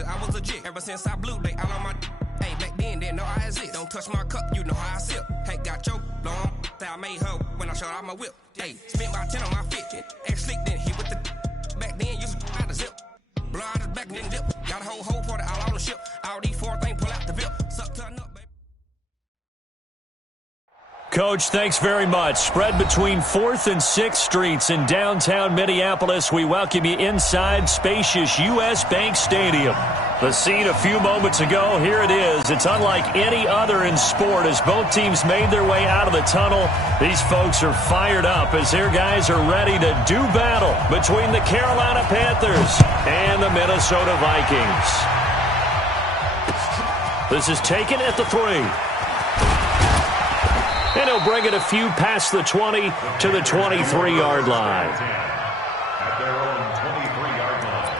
since I was a jit. Ever since I blew, they all on my. Hey, back then, didn't know I exist. Don't touch my cup, you know how I sip. Hey, got your long. That I made her when I showed out my whip. Hey, spent about 10 on my fit. Ex-slick, then hit with the. Back then, used to out the zip. Blow out his back and then dip. Got a whole party all on the ship. All these four things pull out the VIP. Suck to a nut, baby. Coach, thanks very much. Spread between 4th and 6th Streets in downtown Minneapolis. We welcome you inside spacious U.S. Bank Stadium. The scene a few moments ago, here it is. It's unlike any other in sport as both teams made their way out of the tunnel. These folks are fired up as their guys are ready to do battle between the Carolina Panthers and the Minnesota Vikings. This is taken at the 3. And he'll bring it a few past the 20 to the 23-yard line. At their own 23-yard line.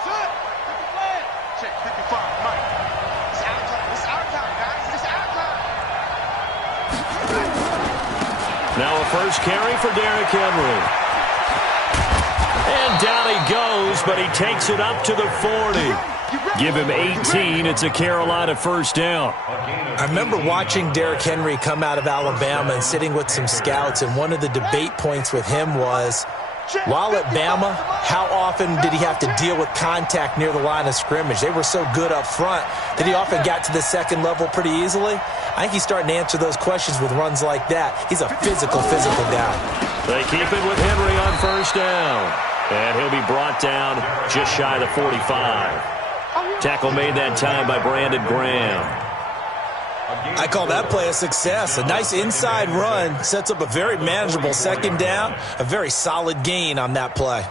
Set. Check 55, Mike. It's our time. It's our time, guys. It's our time. Now a first carry for Derrick Henry. And down he goes, but he takes it up to the 40. Give him 18. It's a Carolina first down. I remember watching Derrick Henry come out of Alabama and sitting with some scouts, and one of the debate points with him was, while at Bama, how often did he have to deal with contact near the line of scrimmage? They were so good up front that he often got to the second level pretty easily. I think he's starting to answer those questions with runs like that. He's a physical guy. They keep it with Henry on first down. And he'll be brought down just shy of the 45. Tackle made that time by Brandon Graham. I call that play a success. A nice inside run sets up a very manageable second down. A very solid gain on that play.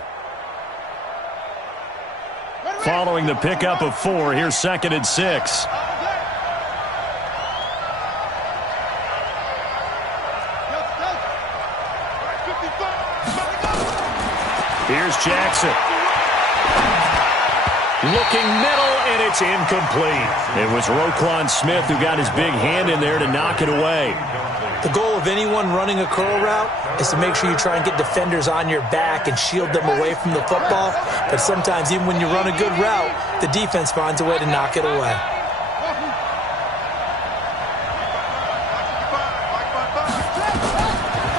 Following the pickup of 4, here's 2nd and 6. Here's Jackson. Looking middle, and it's incomplete. It was Roquan Smith who got his big hand in there to knock it away. The goal of anyone running a curl route is to make sure you try and get defenders on your back and shield them away from the football. But sometimes, even when you run a good route, the defense finds a way to knock it away.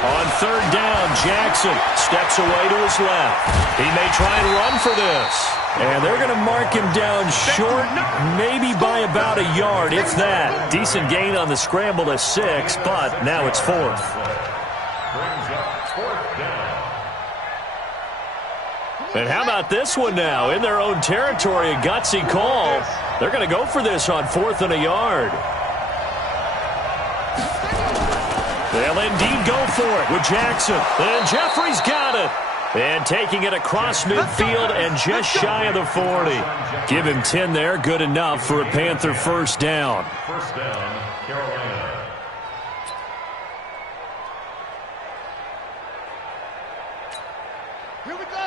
On third down, Jackson steps away to his left. He may try and run for this. And they're going to mark him down short, maybe by about a yard, if that. Decent gain on the scramble to 6, but now it's 4th. And how about this one now? In their own territory, a gutsy call. They're going to go for this on 4th and a yard. They'll indeed go for it with Jackson. And Jeffrey's got it. And taking it across midfield and just shy of the 40. Give him 10 there. Good enough for a Panther first down. First down, Carolina.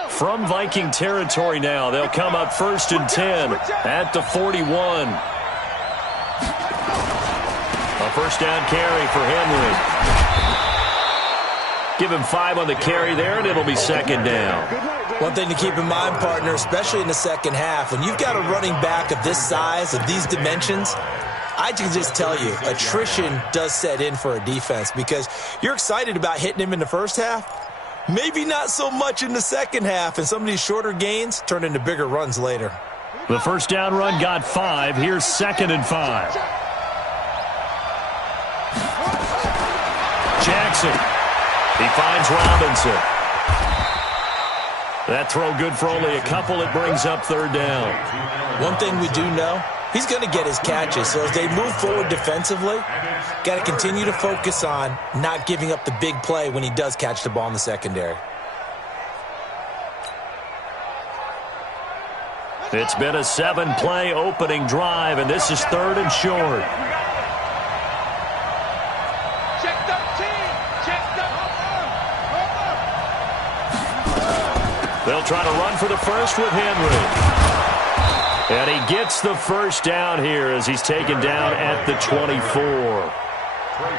From Viking territory now, they'll come up 1st and 10 at the 41. A first down carry for Henry. Give him 5 on the carry there, and it'll be 2nd down. One thing to keep in mind, partner, especially in the second half, when you've got a running back of this size, of these dimensions, I can just tell you, attrition does set in for a defense because you're excited about hitting him in the first half, maybe not so much in the second half, and some of these shorter gains turn into bigger runs later. The first down run got 5. Here's 2nd and 5. Jackson. He finds Robinson. That throw good for only a couple. It brings up 3rd down. One thing we do know, he's going to get his catches. So as they move forward defensively, got to continue to focus on not giving up the big play when he does catch the ball in the secondary. It's been a 7-play opening drive, and this is 3rd and short. They'll try to run for the first with Henry. And he gets the first down here as he's taken down at the 24.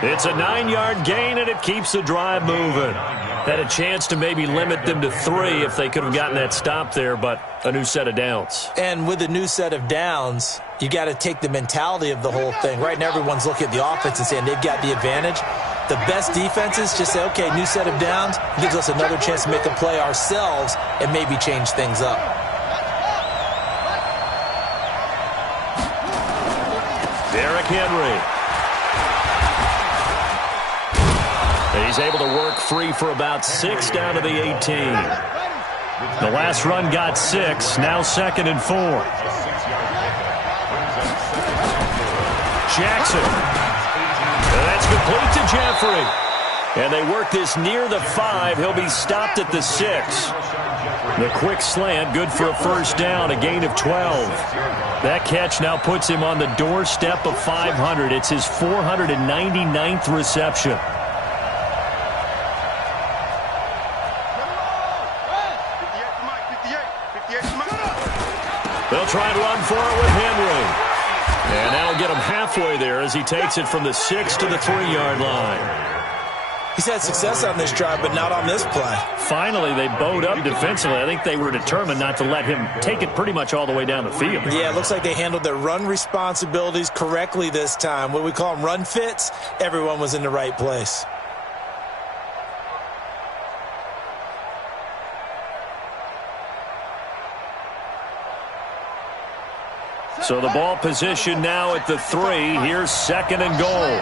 It's a 9-yard gain, and it keeps the drive moving. Had a chance to maybe limit them to 3 if they could have gotten that stop there, but a new set of downs. And with a new set of downs, you got to take the mentality of the whole thing. Right now, everyone's looking at the offense and saying they've got the advantage. The best defenses just say, okay, new set of downs, gives us another chance to make a play ourselves and maybe change things up. Derrick Henry. He's able to work free for about 6 down to the 18. The last run got 6, now 2nd and 4. Jackson. That's complete to Jeffrey. And they work this near the 5. He'll be stopped at the 6. The quick slant, good for a first down, a gain of 12. That catch now puts him on the doorstep of 500. It's his 499th reception. They'll try and run for it with Henry. And that'll get him halfway there as he takes it from the 6 to the 3-yard line. He's had success on this drive, but not on this play. Finally, they bowed up defensively. I think they were determined not to let him take it pretty much all the way down the field. Yeah, it looks like they handled their run responsibilities correctly this time. What we call them run fits, everyone was in the right place. So the ball position now at the 3. Here's 2nd and goal.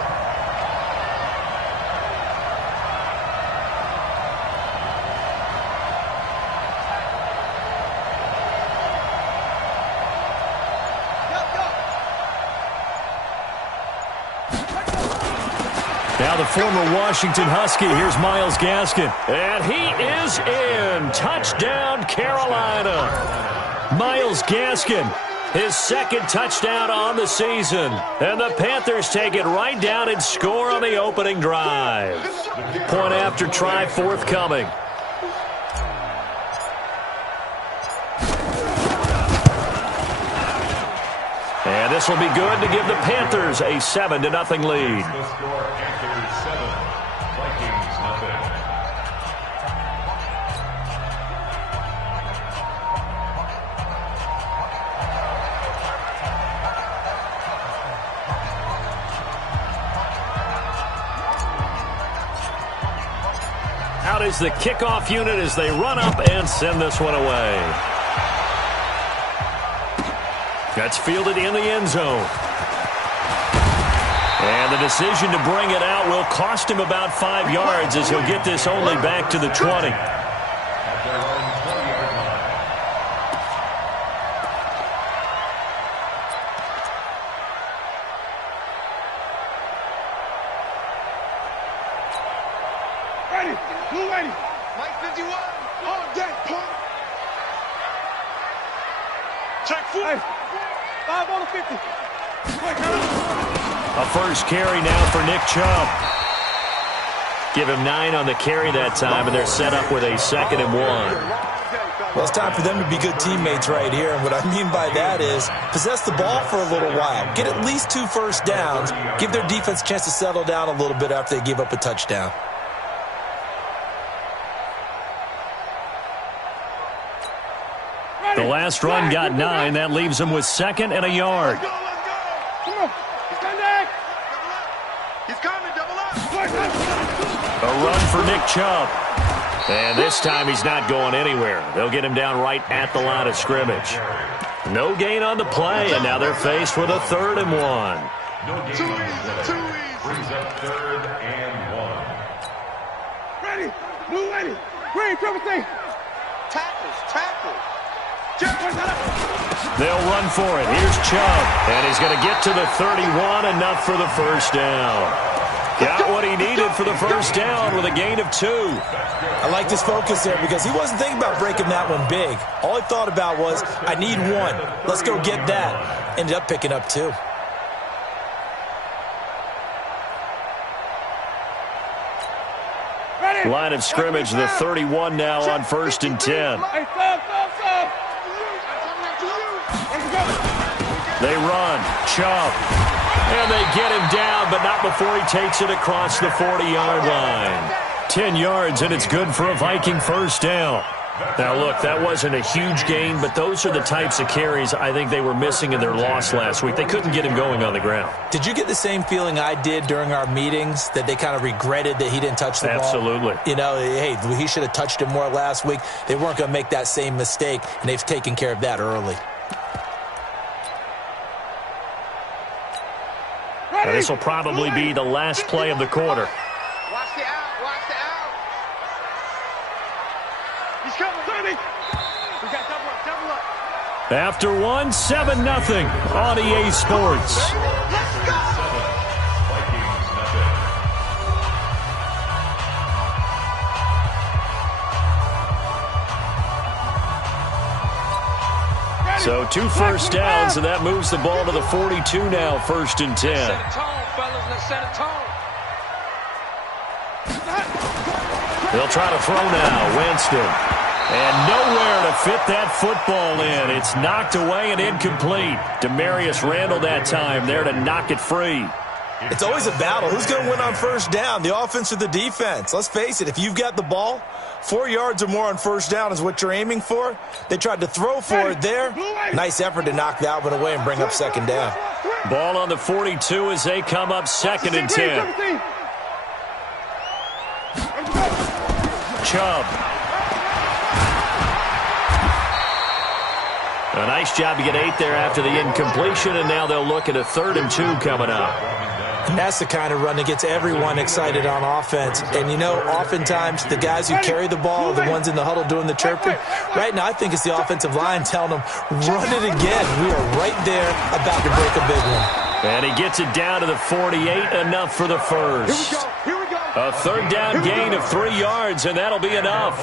Now the former Washington Husky. Here's Myles Gaskin. And he is in. Touchdown, Carolina. Myles Gaskin, his 2nd touchdown on the season. And the Panthers take it right down and score on the opening drive. Point after try forthcoming. And this will be good to give the Panthers a 7-0 lead. The score, Panthers 7, Vikings nothing. Out is the kickoff unit as they run up and send this one away. That's fielded in the end zone. And the decision to bring it out will cost him about 5 yards as he'll get this only back to the 20. At their own 20-yard line. Ready, move ready. Mike 51. On deck, pump. Check 4. 5 on the 50. A first carry now for Nick Chubb. Give him 9 on the carry that time, and they're set up with a 2nd and 1. Well, it's time for them to be good teammates right here. And what I mean by that is possess the ball for a little while. Get at least 2 first downs. Give their defense a chance to settle down a little bit after they give up a touchdown. The last run got 9. That leaves him with 2nd and a yard. Let's go. Come on. He's coming. He's coming. Double up. A run for Nick Chubb. And this time he's not going anywhere. They'll get him down right at the line of scrimmage. No gain on the play, and now they're faced with a 3rd and 1. No gain on the play. Brings up 3rd and 1. Ready. Move ready. Green, triple thing. Tackles. They'll run for it. Here's Chubb. And he's going to get to the 31, enough for the first down. Got what he needed for the first down with a gain of 2. I like this focus there because he wasn't thinking about breaking that one big. All he thought about was, I need 1. Let's go get that. Ended up picking up 2. Line of scrimmage, the 31 now on 1st and 10. They run. Chubb. And they get him down, but not before he takes it across the 40-yard line. 10 yards, and it's good for a Viking first down. Now, look, that wasn't a huge gain, but those are the types of carries I think they were missing in their loss last week. They couldn't get him going on the ground. Did you get the same feeling I did during our meetings, that they kind of regretted that he didn't touch the ball? Absolutely. You know, hey, he should have touched it more last week. They weren't going to make that same mistake, and they've taken care of that early. Now, this will probably be the last play of the quarter. Watch the out. Watch the out. He's coming. We got double up. After one, 7-0 on EA Sports. Let's go. So 2 first downs, and that moves the ball to the 42 now, 1st and 10. Set a tone, fellas. Let's set a tone. They'll try to throw now. Winston. And nowhere to fit that football in. It's knocked away and incomplete. Demarius Randall that time there to knock it free. It's always a battle. Who's going to win on first down, the offense or the defense? Let's face it, if you've got the ball, 4 yards or more on first down is what you're aiming for. They tried to throw for it there. Nice effort to knock that one away and bring up second down. Ball on the 42 as they come up 2nd and 10. Chubb. A nice job to get 8 there after the incompletion, and now they'll look at a 3rd and 2 coming up. And that's the kind of run that gets everyone excited on offense. And, you know, oftentimes the guys who carry the ball are the ones in the huddle doing the chirping. Right now, I think it's the offensive line telling them, run it again. We are right there about to break a big one. And he gets it down to the 48, enough for the first. Here we go. A 3rd down gain of 3 yards, and that'll be enough.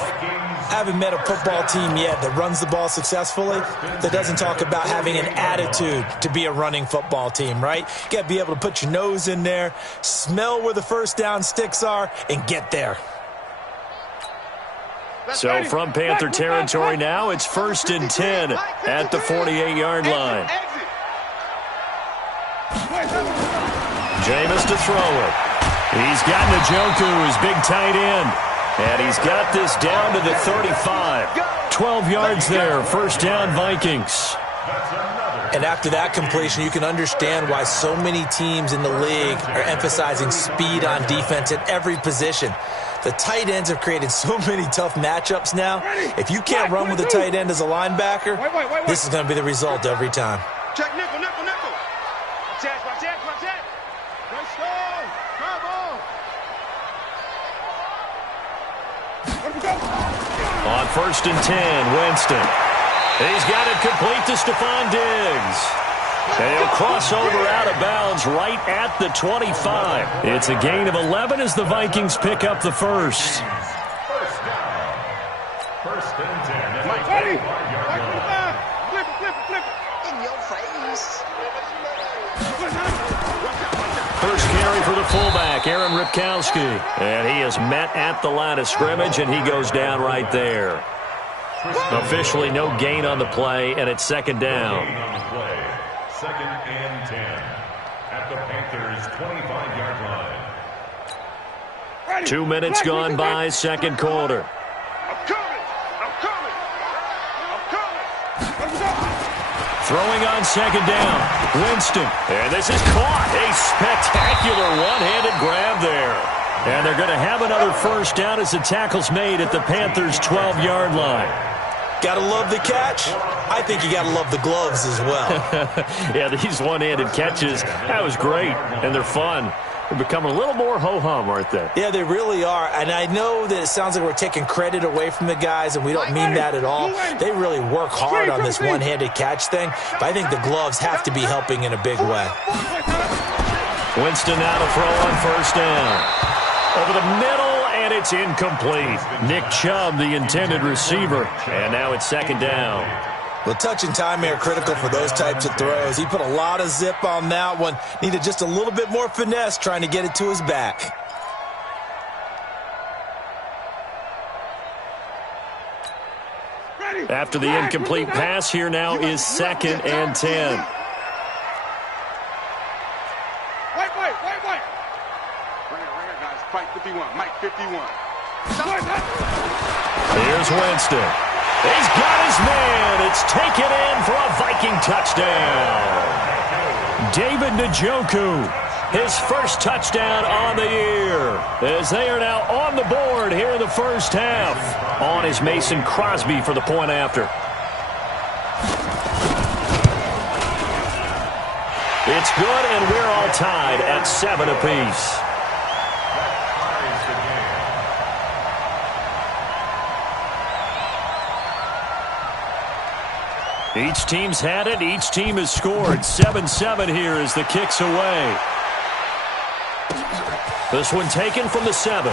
I haven't met a football team yet that runs the ball successfully that doesn't talk about having an attitude to be a running football team, right? You got to be able to put your nose in there, smell where the first down sticks are, and get there. So from Panther territory now, it's 1st and 10 at the 48-yard line. Jameis to throw it. He's got Njoku, his big tight end. And he's got this down to the 35. 12 yards there, 1st down Vikings. And after that completion, you can understand why so many teams in the league are emphasizing speed on defense at every position. The tight ends have created so many tough matchups now. If you can't run with a tight end as a linebacker, this is going to be the result every time. Check nickel. Watch that. Let's go. Come on. On 1st and 10, Winston. He's got it complete to Stephon Diggs. And he'll cross over out of bounds right at the 25. It's a gain of 11 as the Vikings pick up the first. First down. 1st and 10. Mike, ready? Flip it. In your face. First carry for the fullback, Aaron Ripkowski. And he is met at the line of scrimmage, and he goes down right there. Officially no gain on the play, and it's 2nd down. 2nd and 10 at the Panthers' 25-yard line. 2 minutes gone by, 2nd quarter. I'm coming. Throwing on 2nd down, Winston. And this is caught. A spectacular one-handed grab there. And they're going to have another first down as the tackle's made at the Panthers' 12-yard line. Got to love the catch. I think you got to love the gloves as well. Yeah, these one-handed catches, that was great, and they're fun. They're becoming a little more ho-hum, aren't they? Yeah, they really are. And I know that it sounds like we're taking credit away from the guys, and we don't mean that at all. They really work hard on this one-handed catch thing, but I think the gloves have to be helping in a big way. Winston now to throw on 1st down. Over the middle, and it's incomplete. Nick Chubb, the intended receiver, and now it's 2nd down. Well, touch and timing are critical for those types of throws. He put a lot of zip on that one. Needed just a little bit more finesse trying to get it to his back. After the incomplete pass, here now is 2nd and 10. 51. Here's Winston. He's got his man. It's taken in for a Viking touchdown. David Njoku, his first touchdown on the year, as they are now on the board here in the first half. On is Mason Crosby for the point after. It's good, and we're all tied at 7 apiece. Each team's had it. Each team has scored. 7-7 here as the kick's away. This one taken from the 7.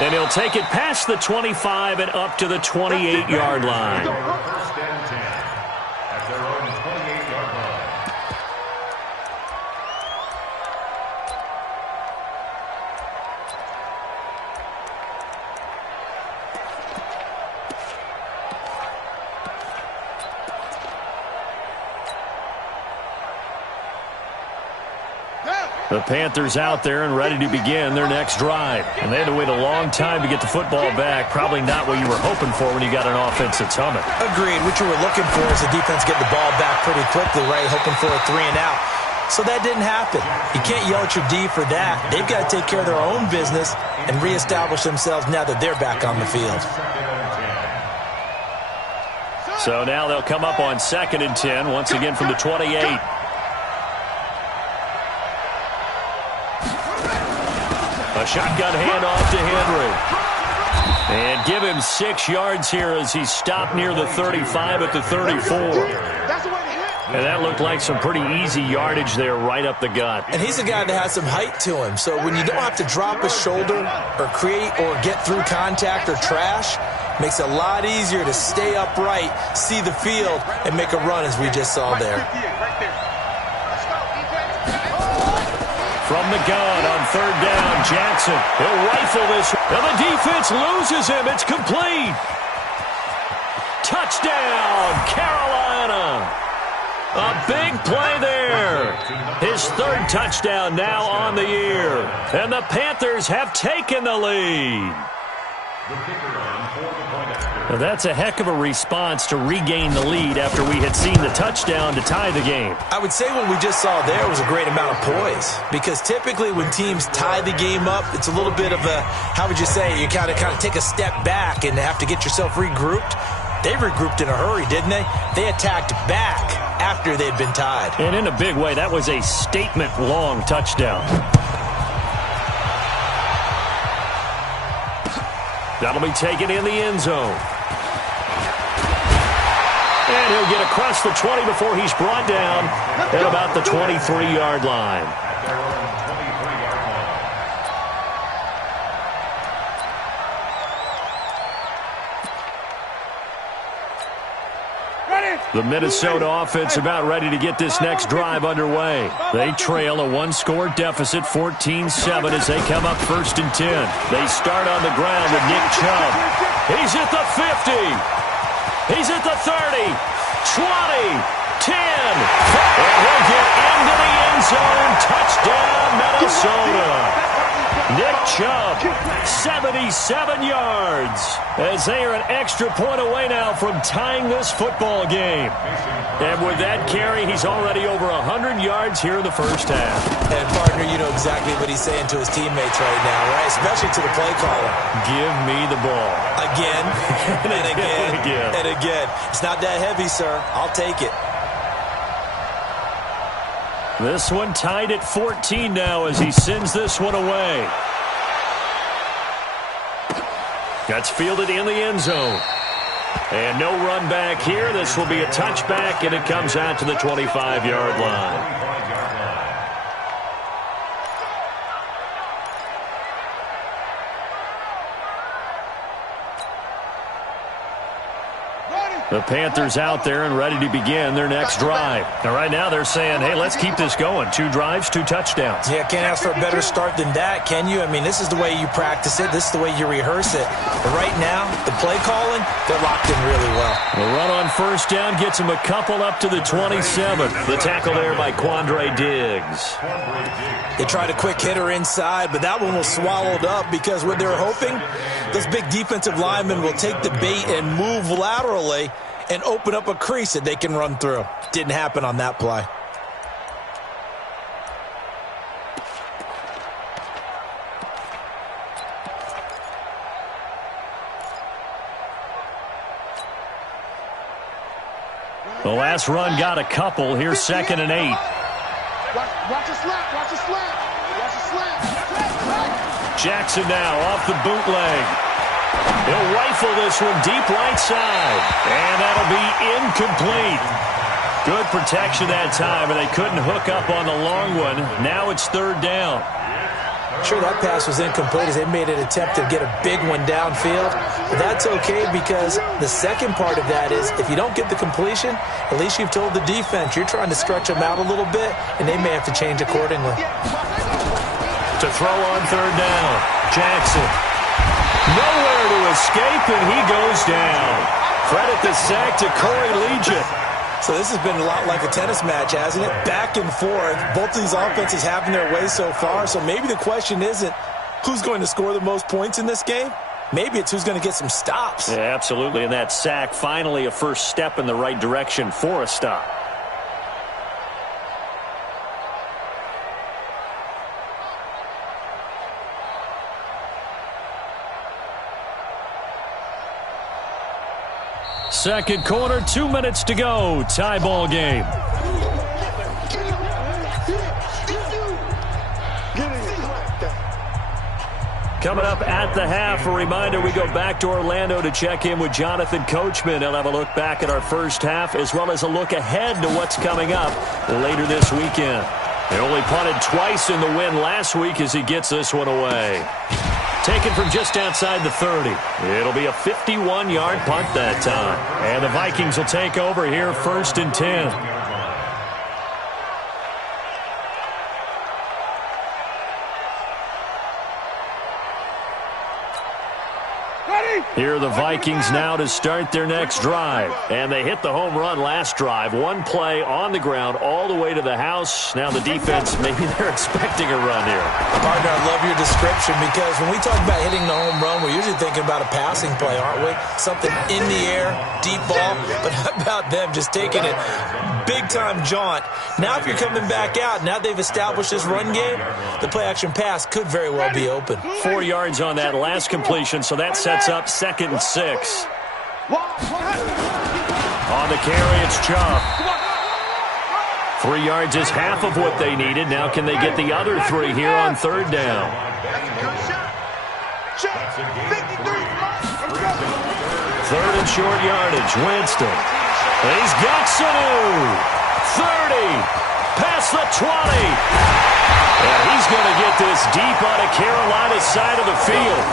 And he'll take it past the 25 and up to the 28-yard line. First and 10 at their own 28-yard line. The Panthers out there and ready to begin their next drive. And they had to wait a long time to get the football back. Probably not what you were hoping for when you got an offense that's humming. Agreed. What you were looking for is the defense getting the ball back pretty quickly, right? Hoping for a 3 and out. So that didn't happen. You can't yell at your D for that. They've got to take care of their own business and reestablish themselves now that they're back on the field. So now they'll come up on 2nd and 10, once again from the 28. A shotgun handoff to Henry. And give him 6 yards here as he stopped near the 35 at the 34. And that looked like some pretty easy yardage there right up the gut. And he's a guy that has some height to him. So when you don't have to drop a shoulder or create or get through contact or trash, makes it a lot easier to stay upright, see the field, and make a run as we just saw there. From the gun on 3rd down, Jackson. He'll rifle this. And the defense loses him. It's complete. Touchdown, Carolina. A big play there. His 3rd touchdown now on the year. And the Panthers have taken the lead. Now that's a heck of a response to regain the lead after we had seen the touchdown to tie the game. I would say what we just saw there was a great amount of poise, because typically when teams tie the game up, it's a little bit of a, how would you say, you kind of take a step back and have to get yourself regrouped. They regrouped in a hurry, didn't they? They attacked back after they'd been tied. And in a big way, that was a statement-long touchdown. That'll be taken in the end zone. And he'll get across the 20 before he's brought down at about the 23-yard line. The Minnesota offense about ready to get this next drive underway. They trail a 1-score deficit, 14-7, as they come up 1st and 10. They start on the ground with Nick Chubb. He's at the 50. He's at the 30, 20, 10. And he'll get into the end zone. Touchdown, Minnesota. Nick Chubb, 77 yards, as they are an extra point away now from tying this football game. And with that carry, he's already over 100 yards here in the first half. And, partner, you know exactly what he's saying to his teammates right now, right? Especially to the play caller. Give me the ball. Again, and again, and again. It's not that heavy, sir. I'll take it. This one tied at 14 now as he sends this one away. That's fielded in the end zone. And no run back here. This will be a touchback, and it comes out to the 25-yard line. The Panthers out there and ready to begin their next drive. Now, right now, they're saying, hey, let's keep this going. 2 drives, 2 touchdowns. Yeah, can't ask for a better start than that, can you? I mean, this is the way you practice it. This is the way you rehearse it. But right now, the play calling, they're locked in really well. The run on first down gets him a couple up to the 27. The tackle there by Quandre Diggs. They tried a quick hitter inside, but that one was swallowed up because what they were hoping, those big defensive linemen will take the bait and move laterally and open up a crease that they can run through. Didn't happen on that play. The last run got a couple. Here's 2nd and 8. Watch a slap. Watch a slap. Watch a slap. Jackson now off the bootleg. He'll rifle this one deep right side. And that'll be incomplete. Good protection that time, and they couldn't hook up on the long one. Now it's 3rd down. Sure, that pass was incomplete as they made an attempt to get a big one downfield. But that's okay because the second part of that is if you don't get the completion, at least you've told the defense you're trying to stretch them out a little bit, and they may have to change accordingly. To throw on 3rd down, Jackson. Nowhere to escape, and he goes down. Credit the sack to Corey Legion. So this has been a lot like a tennis match, hasn't it? Back and forth. Both of these offenses having their way so far. So maybe the question isn't who's going to score the most points in this game. Maybe it's who's going to get some stops. Yeah, absolutely. And that sack, finally a first step in the right direction for a stop. Second quarter, 2 minutes to go. Tie ball game. Coming up at the half, a reminder, we go back to Orlando to check in with Jonathan Coachman. He'll have a look back at our first half as well as a look ahead to what's coming up later this weekend. They only punted twice in the win last week as he gets this one away. Taken from just outside the 30. It'll be a 51-yard punt that time. And the Vikings will take over here 1st and 10. Here are the Vikings now to start their next drive. And they hit the home run last drive. One play on the ground all the way to the house. Now the defense, maybe they're expecting a run here. Partner, I love your description because when we talk about hitting the home run, we're usually thinking about a passing play, aren't we? Something in the air, deep ball. But how about them just taking it big-time jaunt? Now if you're coming back out, now they've established this run game, the play-action pass could very well be open. 4 yards on that last completion, so that sets up 2nd and 6. On the carry, it's Chubb. 3 yards is half of what they needed. Now can they get the other 3 here on 3rd down? 3rd and short yardage, Winston. He's got Sanu. 30, past the 20. And he's going to get this deep on a Carolina side of the field.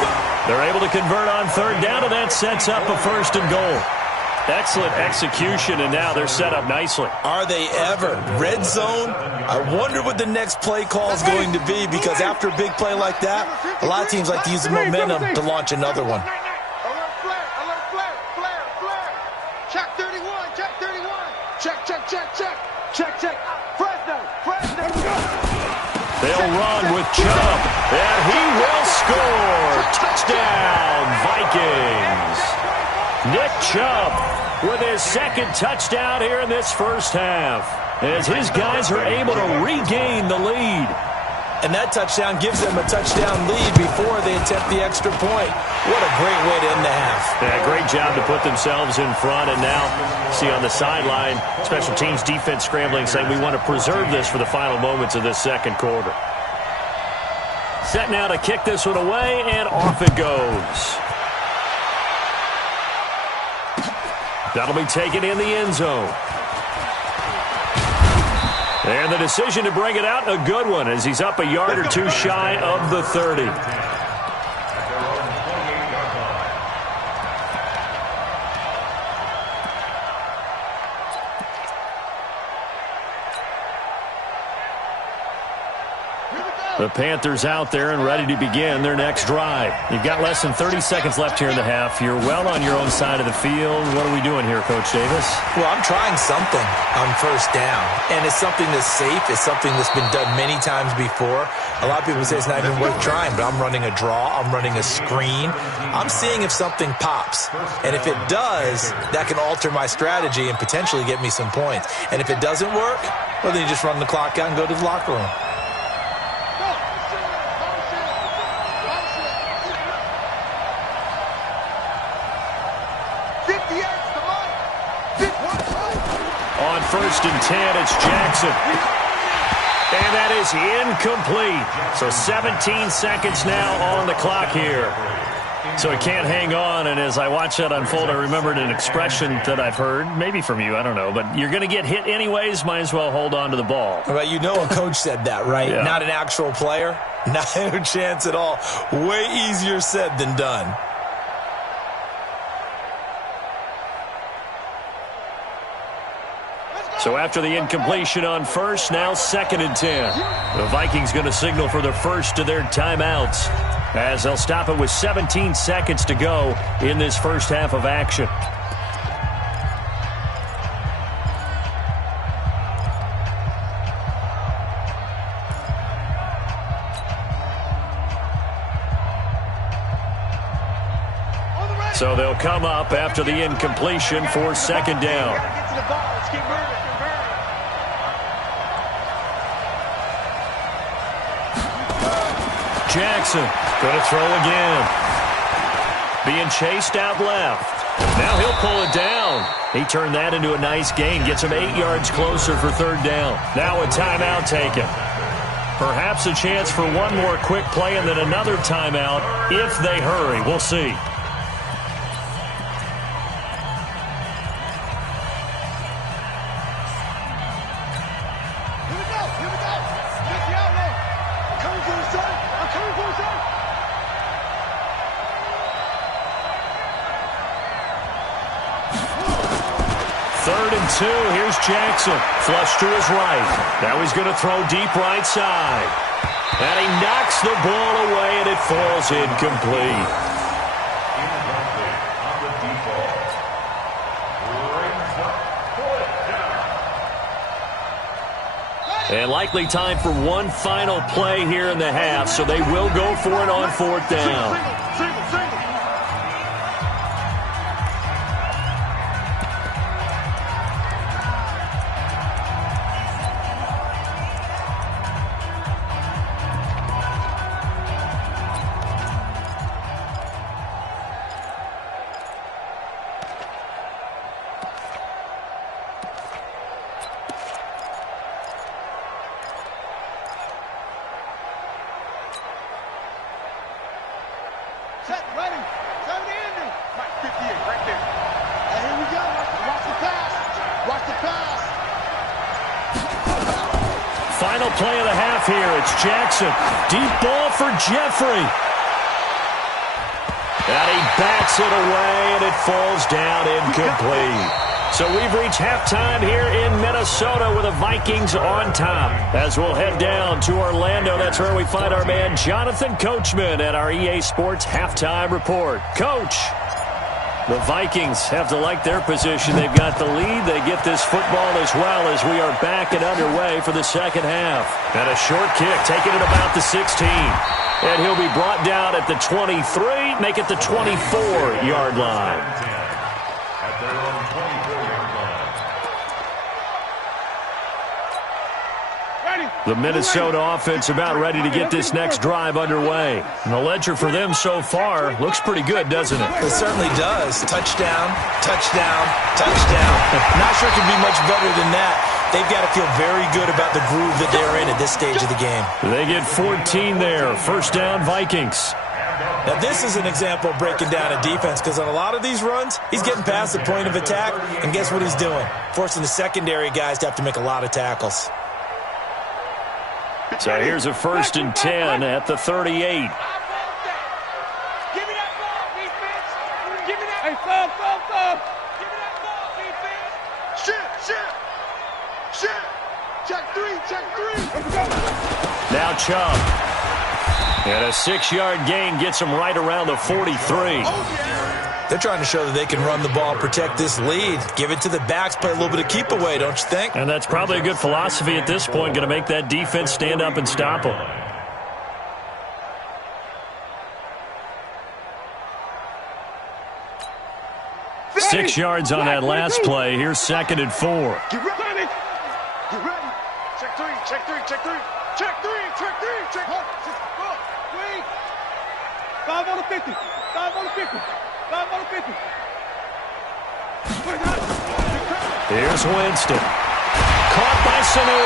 They're able to convert on 3rd down, and that sets up a 1st and goal. Excellent execution, and now they're set up nicely. Are they ever? Red zone? I wonder what the next play call is going to be because after a big play like that, a lot of teams like to use the momentum to launch another one. Alert flare. Check 31. Check. Fresno. They'll run with Chubb, and he will score. Touchdown, Vikings. Nick Chubb with his 2nd touchdown here in this first half as his guys are able to regain the lead. And that touchdown gives them a touchdown lead before they attempt the extra point. What a great way to end the half. Yeah, great job to put themselves in front. And now, see on the sideline, special teams defense scrambling, saying we want to preserve this for the final moments of this second quarter. Set now to kick this one away, and off it goes. That'll be taken in the end zone. And the decision to bring it out, a good one, as he's up a yard or two shy of the 30. The Panthers out there and ready to begin their next drive. You've got less than 30 seconds left here in the half. You're well on your own side of the field. What are we doing here, Coach Davis? Well, I'm trying something on first down, and it's something that's safe. It's something that's been done many times before. A lot of people say it's not even worth trying, but I'm running a draw. I'm running a screen. I'm seeing if something pops, and if it does, that can alter my strategy and potentially get me some points. And if it doesn't work, well, then you just run the clock out and go to the locker room. On 1st and 10, it's Jackson. And that is incomplete. So 17 seconds now on the clock here. So he can't hang on, and as I watch that unfold, I remembered an expression that I've heard, maybe from you, I don't know, but you're going to get hit anyways, might as well hold on to the ball. Well, you know a coach said that, right? Yeah. Not an actual player. Not a chance at all. Way easier said than done. So after the incompletion on first, now 2nd and 10. The Vikings going to signal for the first of their timeouts as they'll stop it with 17 seconds to go in this first half of action. So they'll come up after the incompletion for 2nd down. Jackson going to throw again. Being chased out left. Now he'll pull it down. He turned that into a nice gain. Gets him 8 yards closer for 3rd down. Now a timeout taken. Perhaps a chance for one more quick play and then another timeout if they hurry. We'll see. Here's Jackson. Flush to his right. Now he's going to throw deep right side. And he knocks the ball away, and it falls incomplete. And likely time for one final play here in the half, so they will go for it on 4th down. Final play of the half here. It's Jackson. Deep ball for Jeffrey. And he bats it away, and it falls down incomplete. So we've reached halftime here in Minnesota with the Vikings on top. As we'll head down to Orlando, that's where we find our man Jonathan Coachman at our EA Sports Halftime Report. Coach, the Vikings have to like their position. They've got the lead. They get this football as well as we are back and underway for the second half. And a short kick taken at about the 16. And he'll be brought down at the 23, make it the 24-yard line. At their own 24-yard line. The Minnesota offense about ready to get this next drive underway. And the ledger for them so far looks pretty good, doesn't it? It certainly does. Touchdown, touchdown, touchdown. Not sure it can be much better than that. They've got to feel very good about the groove that they're in at this stage of the game. They get 14 there. First down, Vikings. Now, this is an example of breaking down a defense because on a lot of these runs, he's getting past the point of attack, and guess what he's doing? Forcing the secondary guys to have to make a lot of tackles. So here's a 1st and 10 at the 38. Give me that ball, defense. Give me that. Hey, thumb. Give me that ball, defense. Shit. Check three. Now Chubb. And a 6-yard gain gets them right around the 43. They're trying to show that they can run the ball, protect this lead, give it to the backs, play a little bit of keep away, don't you think? And that's probably a good philosophy at this point, going to make that defense stand up and stop them. Ready. 6 yards on that last play. Here's 2nd and 4. Get ready. Get ready. Check three. Check three. Check three. Check three. Check three. Check three. 5 on the 50. 5 on the 50. 5 on the 50. Here's Winston. Caught by Sanu.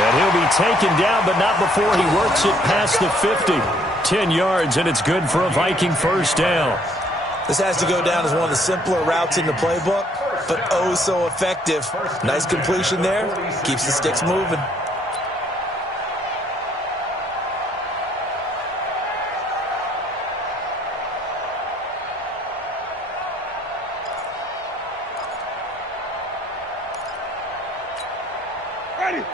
And he'll be taken down, but not before he works it past the 50. 10 yards, and it's good for a Viking first down. This has to go down as one of the simpler routes in the playbook, but oh so effective. Nice completion there. Keeps the sticks moving.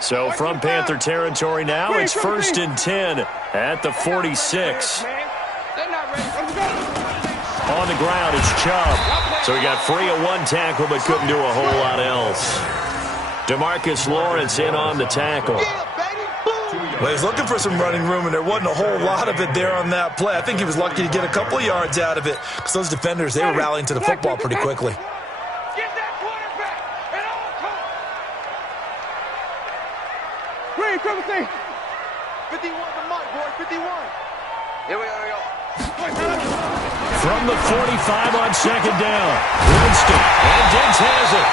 So from Panther territory now, it's 1st and 10 at the 46. On the ground, it's Chubb. So he got free of 1 tackle, but couldn't do a whole lot else. DeMarcus Lawrence in on the tackle. Well, he was looking for some running room, and there wasn't a whole lot of it there on that play. I think he was lucky to get a couple of yards out of it, because those defenders, they were rallying to the football pretty quickly. Get that quarterback at all costs. Green, triple C. 51 the mark, boy. 51. Here we go. From the 45 on 2nd down. Winston, and Diggs has it.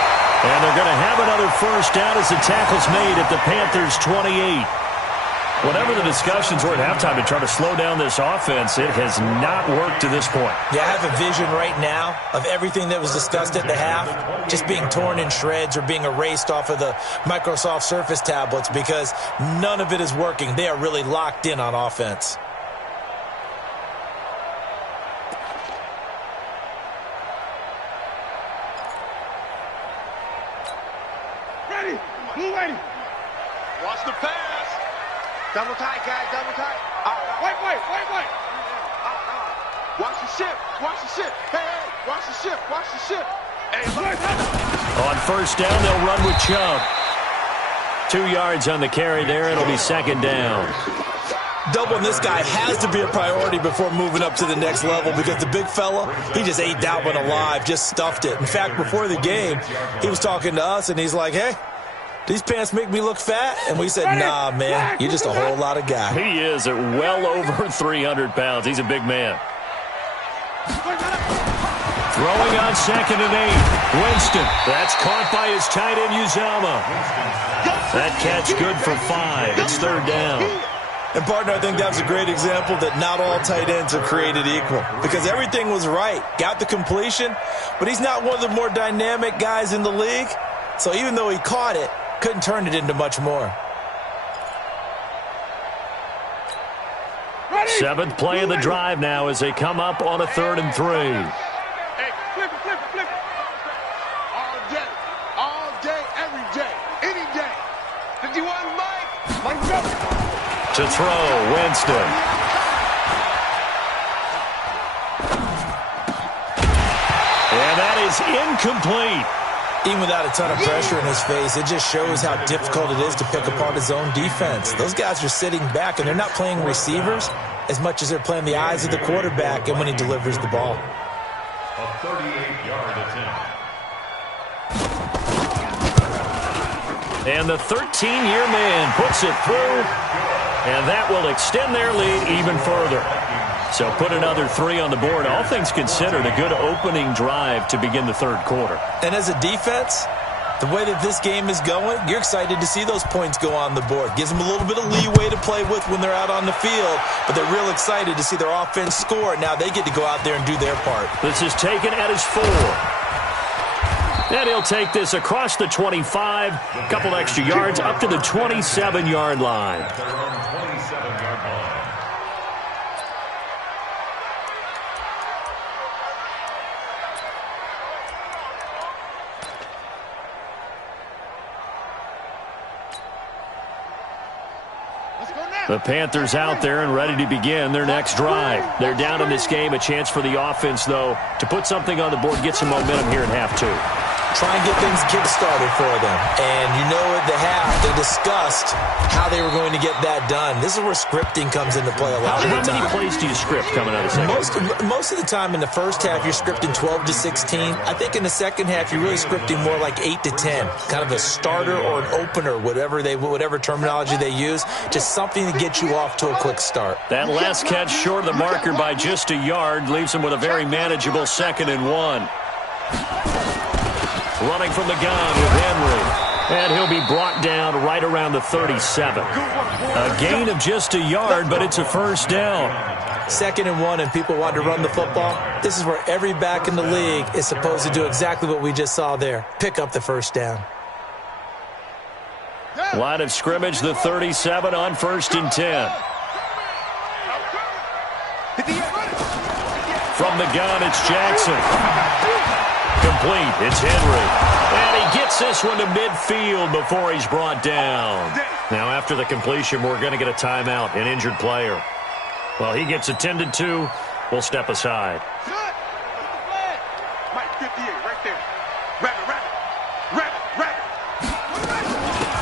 And they're going to have another first down as the tackle's made at the Panthers' 28. Whatever the discussions were at halftime to try to slow down this offense, it has not worked to this point. Yeah, I have a vision right now of everything that was discussed at the half just being torn in shreds or being erased off of the Microsoft Surface tablets because none of it is working. They are really locked in on offense. Ready. Blue ready. Watch the pass. Double tight, guys. Double tight. Wait. Watch the ship. Watch the ship. Hey. Watch the ship. Watch the ship. Hey, on first down, they'll run with Chubb. 2 yards on the carry there. It'll be 2nd down. Doubling this guy has to be a priority before moving up to the next level because the big fella, he just ate that one alive, just stuffed it. In fact, before the game, he was talking to us, and he's like, hey, these pants make me look fat? And we said, nah, man, you're just a whole lot of guy. He is at well over 300 pounds. He's a big man. Throwing on 2nd and 8. Winston. That's caught by his tight end, Uzama. That catch good for 5. It's 3rd down. And, partner, I think that was a great example that not all tight ends are created equal because everything was right. Got the completion, but he's not one of the more dynamic guys in the league. So even though he caught it, couldn't turn it into much more. 7th play of the drive now as they come up on a 3rd and 3. Hey, flip it. All day, every day, any day. 51, Mike. Go. To throw, Winston. And that is incomplete. Even without a ton of pressure in his face, it just shows how difficult it is to pick apart his own defense. Those guys are sitting back, and they're not playing receivers as much as they're playing the eyes of the quarterback and when he delivers the ball. A 38-yard attempt. And the 13-year man puts it through, and that will extend their lead even further. So put another 3 on the board. All things considered, a good opening drive to begin the 3rd quarter. And as a defense, the way that this game is going, you're excited to see those points go on the board. Gives them a little bit of leeway to play with when they're out on the field, but they're real excited to see their offense score. Now they get to go out there and do their part. This is taken at his 4. And he'll take this across the 25, a couple extra yards, up to the 27-yard line. They're on 27-yard line. Let's go now. The Panthers out there and ready to begin their next drive. They're down in this game. A chance for the offense, though, to put something on the board, get some momentum here in half two. Try and get things kick-started for them. And you know at the half, they discussed how they were going to get that done. This is where scripting comes into play a lot of the time. How many plays do you script coming out of the second? Most of the time in the first half, you're scripting 12 to 16. I think in the second half, you're really scripting more like 8 to 10. Kind of a starter or an opener, whatever terminology they use. Just something to get you off to a quick start. That last catch short of the marker by just a yard leaves them with a very manageable 2nd and 1. Running from the gun with Henry. And he'll be brought down right around the 37. A gain of just a yard, but it's a first down. 2nd and 1, and people want to run the football. This is where every back in the league is supposed to do exactly what we just saw there. Pick up the first down. Line of scrimmage, the 37 on 1st and 10. From the gun, it's Jackson. Complete. It's Henry. And he gets this one to midfield before he's brought down. Now, after the completion, we're going to get a timeout, an injured player. Well, he gets attended to. We'll step aside. Mike 58, right there. Rabbit.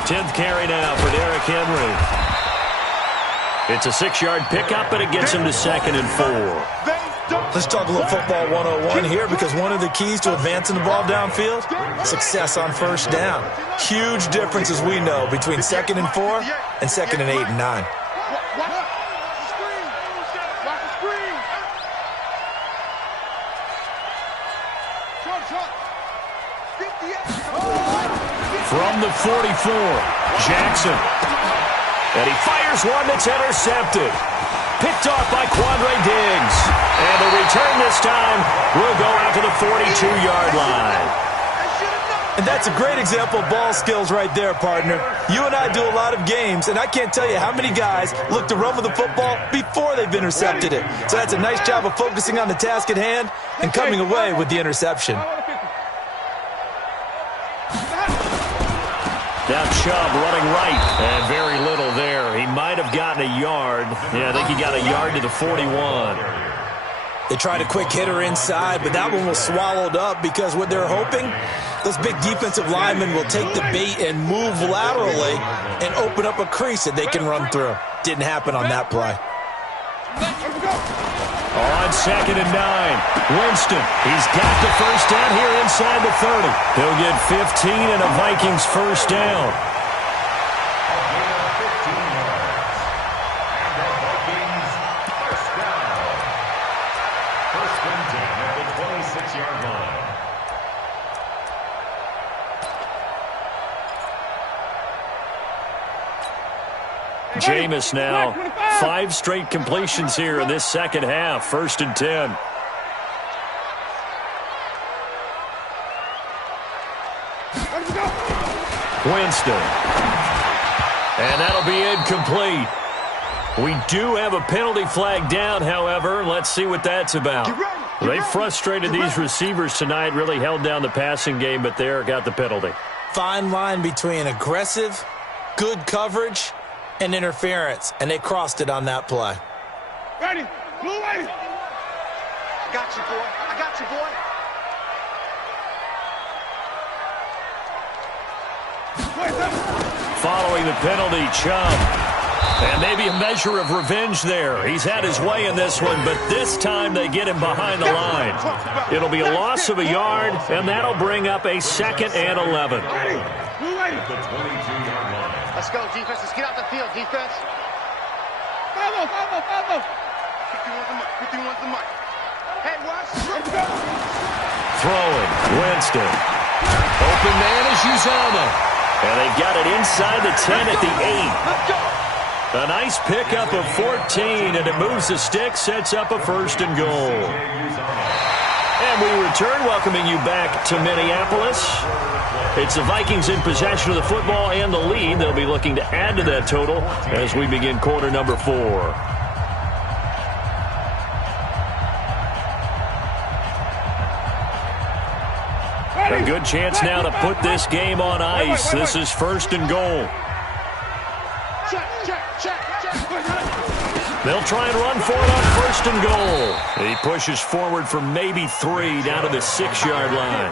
10th carry now for Derrick Henry. It's a 6-yard pickup, and it gets him to 2nd and 4. Let's talk a little football 101 here, because one of the keys to advancing the ball downfield, success on first down. Huge difference, as we know, between 2nd and 4 and 2nd and 8 and 9. From the 44, Jackson. And he fires one that's intercepted. Picked off by Quandre Diggs. And the return this time will go out to the 42-yard line. And that's a great example of ball skills right there, partner. You and I do a lot of games, and I can't tell you how many guys look to run with the football before they've intercepted it. So that's a nice job of focusing on the task at hand and coming away with the interception. Now Chubb running right, and very little there. He might have gotten a yard. Yeah, I think he got a yard to the 41. They tried a quick hitter inside, but that one was swallowed up because what they're hoping, those big defensive linemen will take the bait and move laterally and open up a crease that they can run through. Didn't happen on that play. On 2nd and 9, Winston. He's got the first down here inside the 30. He'll get 15 and a Vikings first down. Jameis now, 5 straight completions here in this second half. 1st and 10. Winston. And that'll be incomplete. We do have a penalty flag down, however. Let's see what that's about. They frustrated these receivers tonight, really held down the passing game, but there got the penalty. Fine line between aggressive, good coverage, and interference, and they crossed it on that play. Ready, blue ready. I got you, boy. I got you, boy. Following the penalty, Chubb. And maybe a measure of revenge there. He's had his way in this one, but this time they get him behind the line. It'll be a loss of a yard, and that'll bring up a 2nd and 11. Let's go, defense. Let's get out the field, defense. 51's the mic. Hey, watch. Throwing, Winston. Open man is Uzomah. And they've got it inside the 10 at the 8. A nice pickup of 14, and it moves the stick, sets up a 1st and goal. And we return, welcoming you back to Minneapolis. It's the Vikings in possession of the football and the lead. They'll be looking to add to that total as we begin quarter number 4. A good chance now to put this game on ice. This is 1st and goal. They'll try and run for it on first and goal. He pushes forward for maybe 3 down to the 6-yard line.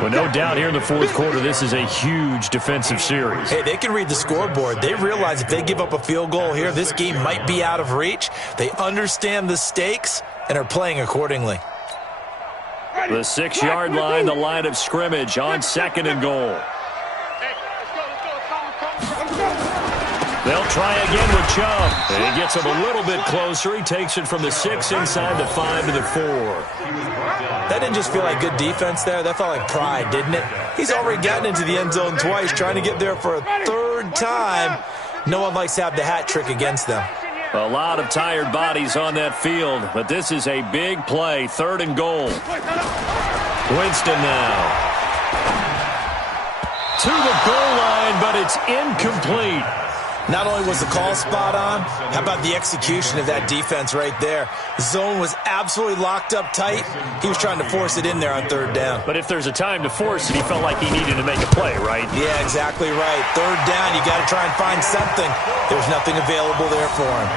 Well, no doubt here in the fourth quarter, this is a huge defensive series. Hey, they can read the scoreboard. They realize if they give up a field goal here, this game might be out of reach. They understand the stakes and are playing accordingly. The 6-yard line, the line of scrimmage on second and goal. They'll try again with Chubb. And he gets him a little bit closer. He takes it from the 6 inside the 5 to the 4. That didn't just feel like good defense there. That felt like pride, didn't it? He's already gotten into the end zone twice, trying to get there for a 3rd time. No one likes to have the hat trick against them. A lot of tired bodies on that field, but this is a big play, 3rd and goal. Winston now. To the goal line, but it's incomplete. Not only was the call spot on, how about the execution of that defense right there? The zone was absolutely locked up tight. He was trying to force it in there on 3rd down. But if there's a time to force it, he felt like he needed to make a play, right? Yeah, exactly right. 3rd down, you got to try and find something. There's nothing available there for him.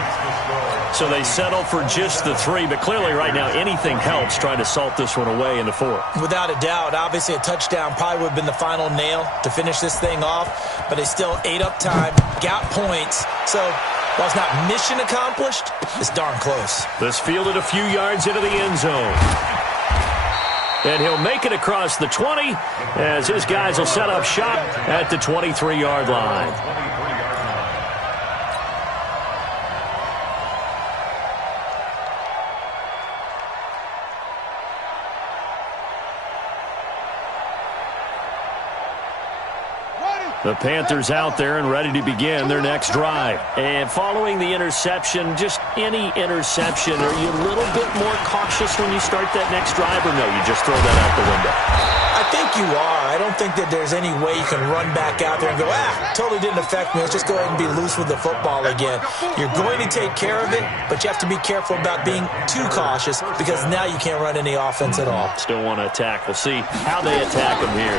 So they settle for just the 3, but clearly right now anything helps trying to salt this one away in the 4th. Without a doubt, obviously a touchdown probably would have been the final nail to finish this thing off, but they still ate up time, got points, so while it's not mission accomplished, it's darn close. This fielded a few yards into the end zone. And he'll make it across the 20 as his guys will set up shop at the 23-yard line. The Panthers out there and ready to begin their next drive. And following the interception, just any interception, are you a little bit more cautious when you start that next drive, or no, you just throw that out the window? I think you are. I don't think that there's any way you can run back out there and go, totally didn't affect me. Let's just go ahead and be loose with the football again. You're going to take care of it, but you have to be careful about being too cautious because now you can't run any offense at all. Still want to attack. We'll see how they attack him here.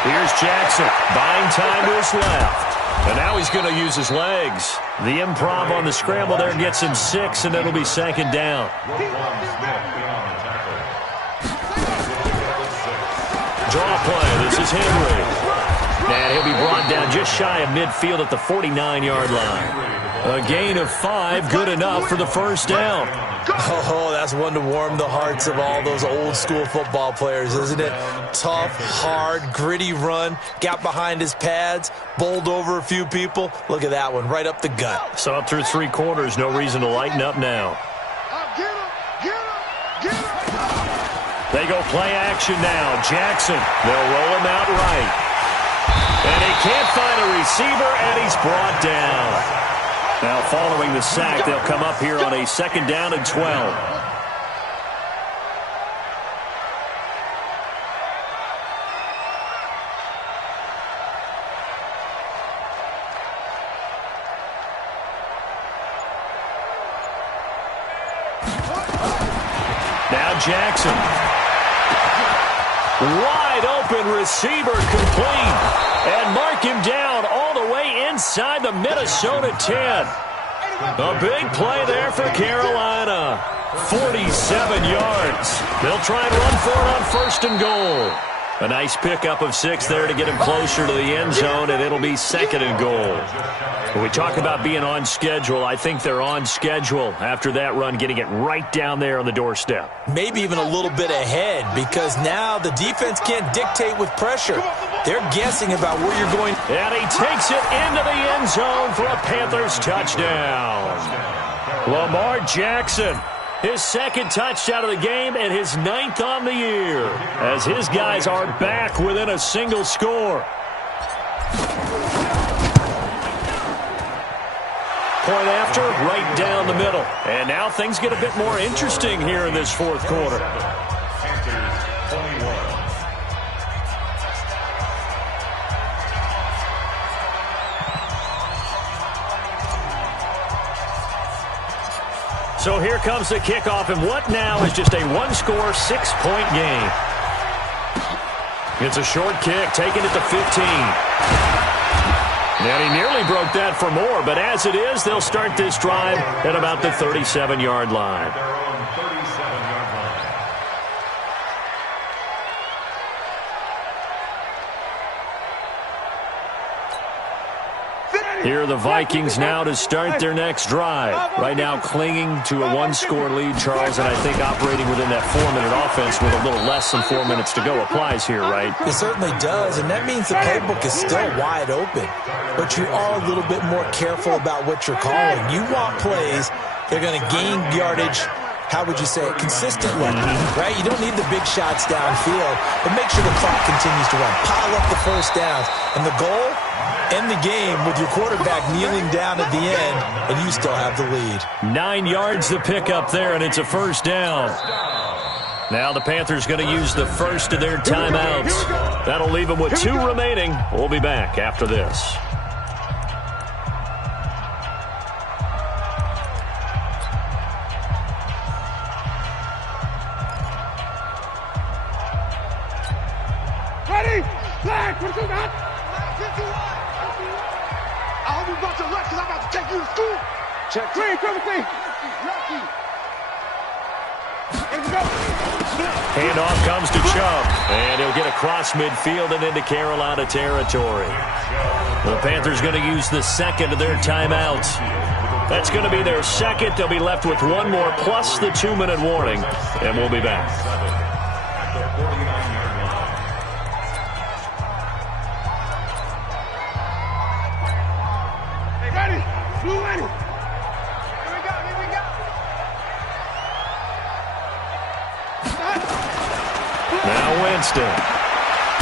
Here's Jackson, buying time to his left. And now he's going to use his legs. The improv on the scramble there gets him 6, and it'll be 2nd down. Draw play, this is Henry. And he'll be brought down just shy of midfield at the 49-yard line. A gain of 5, good enough for the 1st down. Oh, that's one to warm the hearts of all those old-school football players, isn't it? Tough, hard, gritty run, got behind his pads, bowled over a few people. Look at that one, right up the gut. So up through 3 quarters, no reason to lighten up now. They go play action now. Jackson, they'll roll him out right. And he can't find a receiver, and he's brought down. Now, following the sack, they'll come up here on a 2nd down and 12. Now Jackson. Wide open receiver complete. And mark him down all the way inside the Minnesota 10. A big play there for Carolina. 47 yards. They'll try and run for it on 1st and goal. A nice pickup of 6 there to get him closer to the end zone, and it'll be 2nd and goal. When we talk about being on schedule, I think they're on schedule after that run, getting it right down there on the doorstep. Maybe even a little bit ahead, because now the defense can't dictate with pressure. They're guessing about where you're going. And he takes it into the end zone for a Panthers touchdown. Lamar Jackson, his 2nd touchdown of the game and his 9th on the year, as his guys are back within a single score. Point after, right down the middle. And now things get a bit more interesting here in this 4th quarter. So here comes the kickoff, and what now is just a 1-score, 6-point game. It's a short kick, taking it to 15. And he nearly broke that for more, but as it is, they'll start this drive at about the 37-yard line. Their own 37-yard line. Here are the Vikings now to start their next drive. Right now clinging to a one-score lead, Charles, and I think operating within that 4-minute offense with a little less than 4 minutes to go applies here, right? It certainly does, and that means the playbook is still wide open. But you are a little bit more careful about what you're calling. You want plays, they're going to gain yardage, how would you say it, consistently, right? You don't need the big shots downfield, but make sure the clock continues to run. Pile up the first downs, and the goal, end the game with your quarterback kneeling down at the end, and you still have the lead. 9 yards to pick up there, and it's a first down. Now the Panthers going to use the first of their timeouts. That'll leave them with 2 remaining. We'll be back after this. Ready? Flag! What is that? I hope you brought your lunch because I'm about to take you to school. Check. Clean, clean. Lucky. Handoff comes to Chubb, and he'll get across midfield and into Carolina territory. The Panthers going to use the second of their timeouts. That's going to be their second. They'll be left with 1 more plus the 2-minute warning, and we'll be back. At the 49-yard line. Ready? Blue ready. Here we go. Now Winston.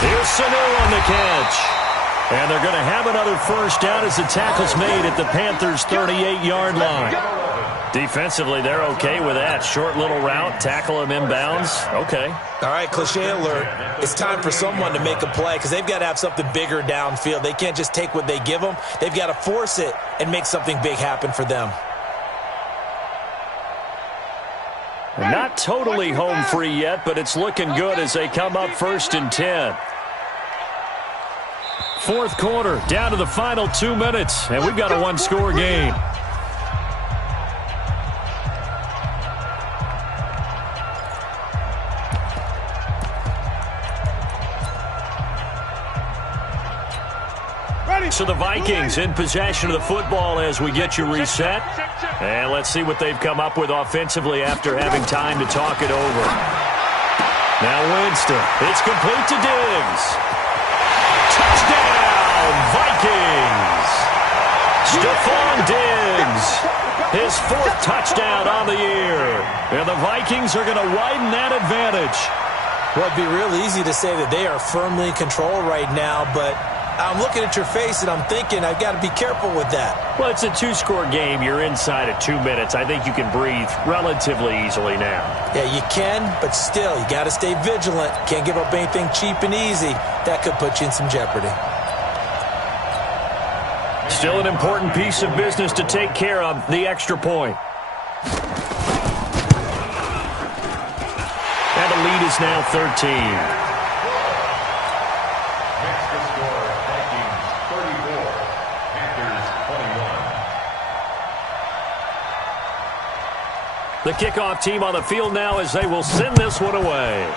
Here's Sanu on the catch. And they're going to have another first down as the tackle's made at the Panthers' 38-yard line. Defensively, they're okay with that. Short little route, tackle him inbounds. Okay. All right, cliche alert. It's time for someone to make a play because they've got to have something bigger downfield. They can't just take what they give them. They've got to force it and make something big happen for them. Not totally home free yet, but it's looking good as they come up 1st and 10. Fourth quarter, down to the final 2 minutes, and we've got a 1-score game. So the Vikings in possession of the football as we get you reset. And let's see what they've come up with offensively after having time to talk it over. Now Winston. It's complete to Diggs. Touchdown, Vikings. Stephon Diggs. His 4th touchdown on the year. And the Vikings are going to widen that advantage. Well, it'd be real easy to say that they are firmly in control right now, but I'm looking at your face and I'm thinking I've got to be careful with that. Well, it's a 2-score game. You're inside of 2 minutes. I think you can breathe relatively easily now. Yeah, you can, but still, you got to stay vigilant. Can't give up anything cheap and easy. That could put you in some jeopardy. Still an important piece of business to take care of, the extra point. And the lead is now 13. The kickoff team on the field now as they will send this one away.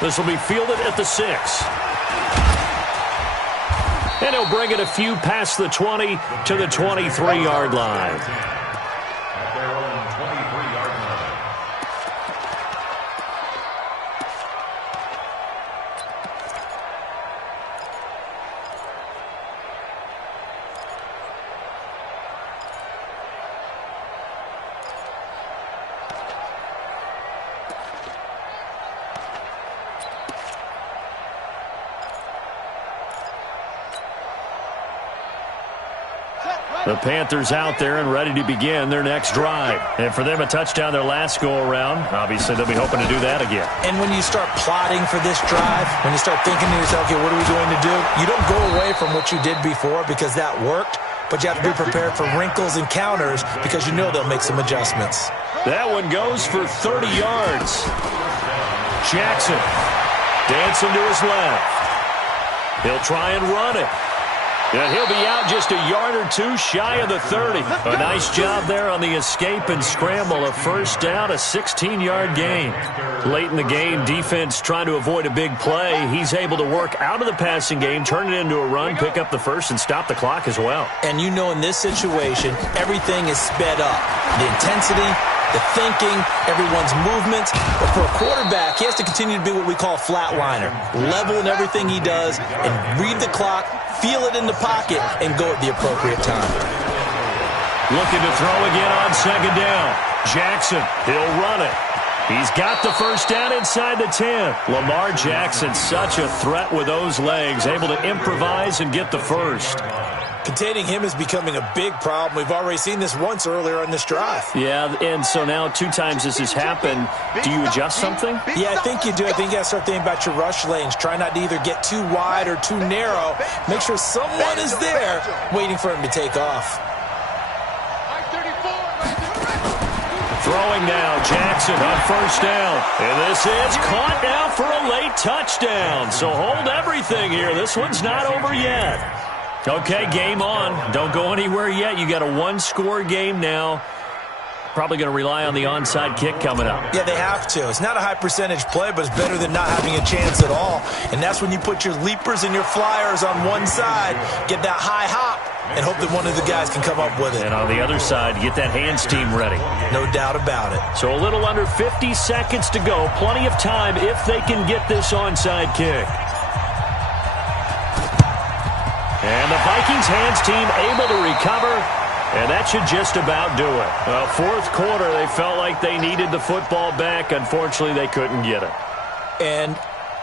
This will be fielded at the 6. And he'll bring it a few past the 20 to the 23-yard line. At their own 23-yard line. The Panthers out there and ready to begin their next drive. And for them, a touchdown their last go-around. Obviously, they'll be hoping to do that again. And when you start plotting for this drive, when you start thinking to yourself, okay, what are we going to do? You don't go away from what you did before because that worked, but you have to be prepared for wrinkles and counters because you know they'll make some adjustments. That one goes for 30 yards. Jackson dancing to his left. He'll try and run it. And he'll be out just a yard or two shy of the 30. A nice job there on the escape and scramble. A first down, a 16-yard gain. Late in the game, defense trying to avoid a big play. He's able to work out of the passing game, turn it into a run, pick up the first, and stop the clock as well. And you know in this situation, everything is sped up. The intensity, the thinking, everyone's movements. But for a quarterback, he has to continue to be what we call a flatliner. Level in everything he does and read the clock, feel it in the pocket, and go at the appropriate time. Looking to throw again on second down. Jackson, he'll run it. He's got the first down inside the 10. Lamar Jackson, such a threat with those legs, able to improvise and get the first. Containing him is becoming a big problem. We've already seen this once earlier on this drive. Yeah, and so now 2 times this has happened. Do you adjust something? Yeah, I think you do. I think you got to start thinking about your rush lanes. Try not to either get too wide or too narrow. Make sure someone is there waiting for him to take off. Throwing now, Jackson on first down. And this is caught now for a late touchdown. So hold everything here. This one's not over yet. Okay, game on. Don't go anywhere yet. You got a 1-score game now. Probably going to rely on the onside kick coming up. Yeah, they have to. It's not a high percentage play, but it's better than not having a chance at all. And that's when you put your leapers and your flyers on one side, get that high hop, and hope that one of the guys can come up with it. And on the other side, get that hands team ready. No doubt about it. So a little under 50 seconds to go. Plenty of time if they can get this onside kick. And the Vikings hands team able to recover, and that should just about do it. Well, fourth quarter, they felt like they needed the football back. Unfortunately, they couldn't get it. And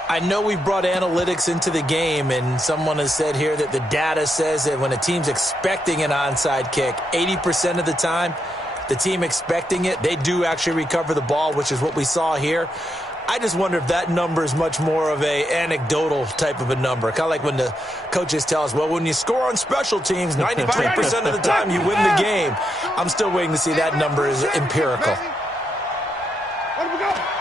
I know we've brought analytics into the game, and someone has said here that the data says that when a team's expecting an onside kick, 80% of the time, the team expecting it, they do actually recover the ball, which is what we saw here. I just wonder if that number is much more of a anecdotal type of a number. Kind of like when the coaches tell us, well, when you score on special teams, 93% of the time you win the game. I'm still waiting to see that number is empirical.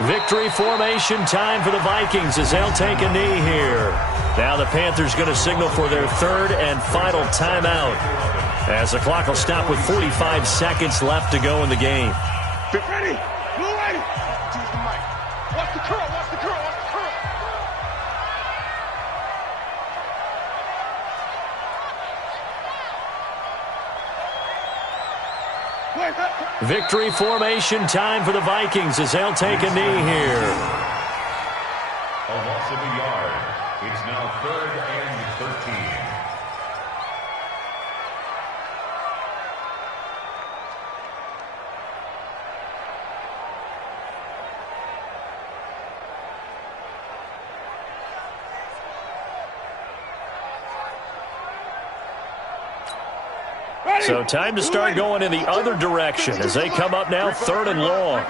Victory formation time for the Vikings as they'll take a knee here. Now the Panthers going to signal for their third and final timeout as the clock will stop with 45 seconds left to go in the game. Ready? Blue ready. Choose the mic. Watch the curl. Watch the curl. Watch the curl. Victory formation time for the Vikings as they'll take a knee here. A loss of a yard. It's now 3rd and 13. So time to start going in the other direction as they come up now 3rd and long.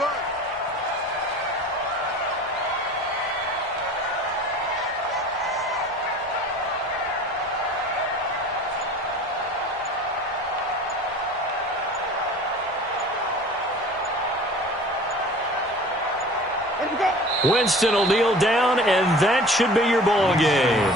Winston will kneel down, and that should be your ball game.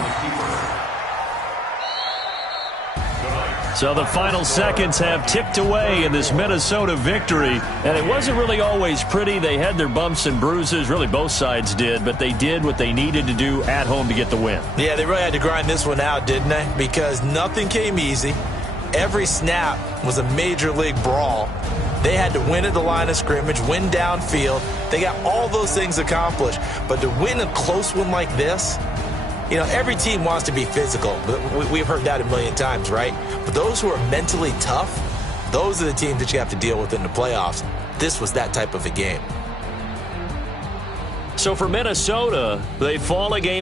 So the final seconds have ticked away in this Minnesota victory, and it wasn't really always pretty. They had their bumps and bruises, really both sides did, but they did what they needed to do at home to get the win. Yeah, they really had to grind this one out, didn't they? Because nothing came easy. Every snap was a major league brawl. They had to win at the line of scrimmage, win downfield. They got all those things accomplished. But to win a close one like this, you know, every team wants to be physical. We've heard that a million times, right? But those who are mentally tough, those are the teams that you have to deal with in the playoffs. This was that type of a game. So for Minnesota, they fall a game.